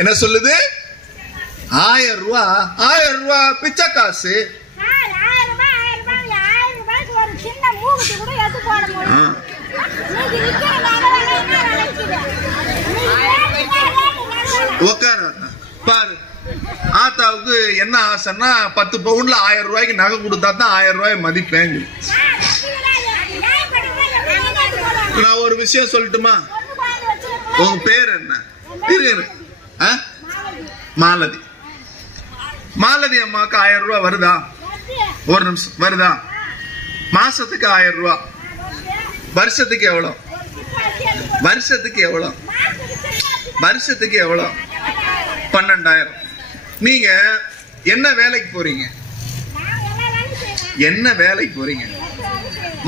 என்ன சொல்லுது? 1000 ரூபாய் பிச்சை காசு. பாரு, ஆத்தாவுக்கு என்ன ஆசைன்னா 10 பவுன்ல 1000 ரூபாய்க்கு நகை கொடுத்தா தான் 1000 ரூபாய் மதிப்பேங்க. நான் ஒரு விஷயம் சொல்லட்டுமா? உங்க பேர் என்ன? மாலதி. மாலதி அம்மாவுக்கு 1000 ரூபாய் வருதா? ஒரு நிமிஷம், வருதா? மாசத்துக்கு 1000 ரூபாய். வருஷத்துக்கு எவ்வளவு? வருஷத்துக்கு எவ்வளவு? வருஷத்துக்கு எவ்வளவு? 12,000. நீங்க என்ன வேலைக்கு போறீங்க? என்ன வேலைக்கு போறீங்க?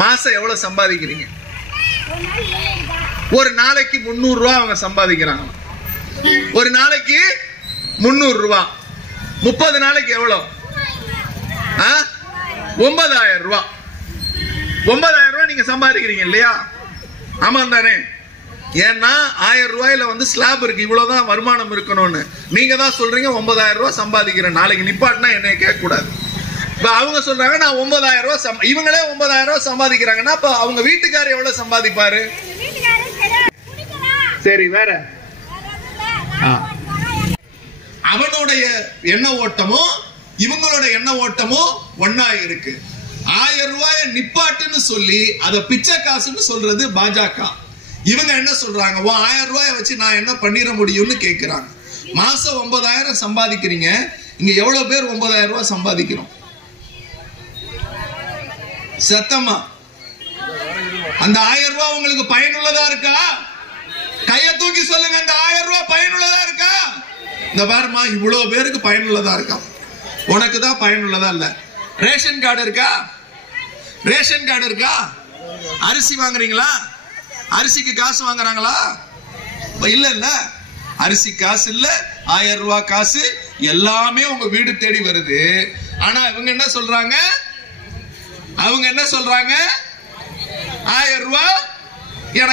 மாசம் எவ்வளவு சம்பாதிக்கிறீங்க? ஒரு நாளைக்கு 300 ரூபாய் அவங்க சம்பாதிக்கிறாங்க. ஒரு நாளைக்கு 300 ரூபாய். 30 நாளைக்கு எவ்வளவு? 9,000 ரூபாய். 9,000 ரூபாய் நீங்க சம்பாதிக்கிறீங்க இல்லையா? ஆமா தானே? ஏன்னா 1000 ரூபாயில வந்து ஸ்லாப் இருக்கு, இவ்வளவுதான் வருமானம் இருக்கணும்னு. நீங்க தான் சொல்றீங்க 9,000 ரூபாய் சம்பாதிக்கிறேன். நாளைக்கு நிப்பாட்டினா என்னைய கேட்க கூடாது. இப்ப அவங்க சொல்றாங்க நான் 9,000 ரூபாய், இவங்களே 9,000 ரூபாய் சம்பாதிக்கிறாங்கன்னா அப்ப அவங்க வீட்டுக்காரர் எவ்வளவு சம்பாதிப்பாரு? சரி, வேற அவனுடைய எண்ண ஓட்டமும் இவங்களோட எண்ண ஓட்டமும் ஒன்னா இருக்கு. 1000 ரூபாய நிப்பாட்டுன்னு சொல்லி அத பிச்சை காசுன்னு சொல்றது பாஜக. இவங்க என்ன சொல்றாங்க? 1000 ரூபாய வச்சு நான் என்ன பண்ணிட முடியும்னு கேக்குறாங்க. மாசம் 9,000 சம்பாதிக்கிறீங்க. இங்க எவ்வளவு பேர் 9,000 ரூபாய் சம்பாதிக்கிறோம்? சத்தமா அந்த 1000 ரூபாய் உங்களுக்கு பயனுள்ளதா இருக்கா? கைய தூக்கி சொல்லுங்க. அந்த 1000 ரூபாய் பயனுள்ளதா இருக்கா? இந்த பாருமா, இவ்வளவு பேருக்கு பயனுள்ளதா இருக்கா? உனக்கு தான் பயனுள்ளதா இல்ல. ரேஷன் கார்டு இருக்கா? ரேஷன் கார்டு இருக்கா? அரிசி வாங்குறீங்களா? அரிசிக்கு காசு வாங்குறாங்களா? இல்ல இல்ல, அரிசி காசு இல்ல, 1000 ரூபாய் காசு எல்லாமே உங்க வீடு தேடி வருது. ஆனா இவங்க என்ன சொல்றாங்க? அவங்க என்ன சொல்றாங்க? 1000 ரூபாய் எனக்கு